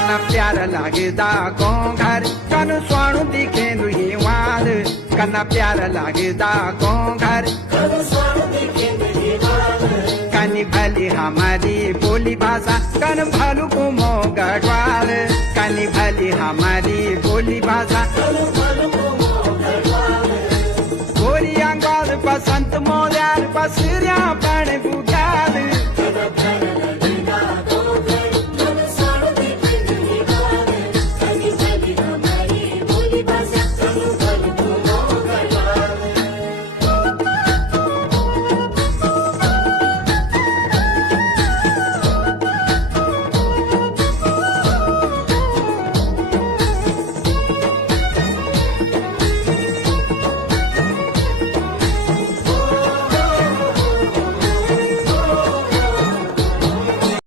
कना प्यारा लागदा गाँव घर कन स्वाणु दिखे हिवाल कना प्यारा लागदा गाँव घर कनी भली हमारी बोली भाषा कन भालू को गढ़वाल कनी भली हमारी बोली भाषा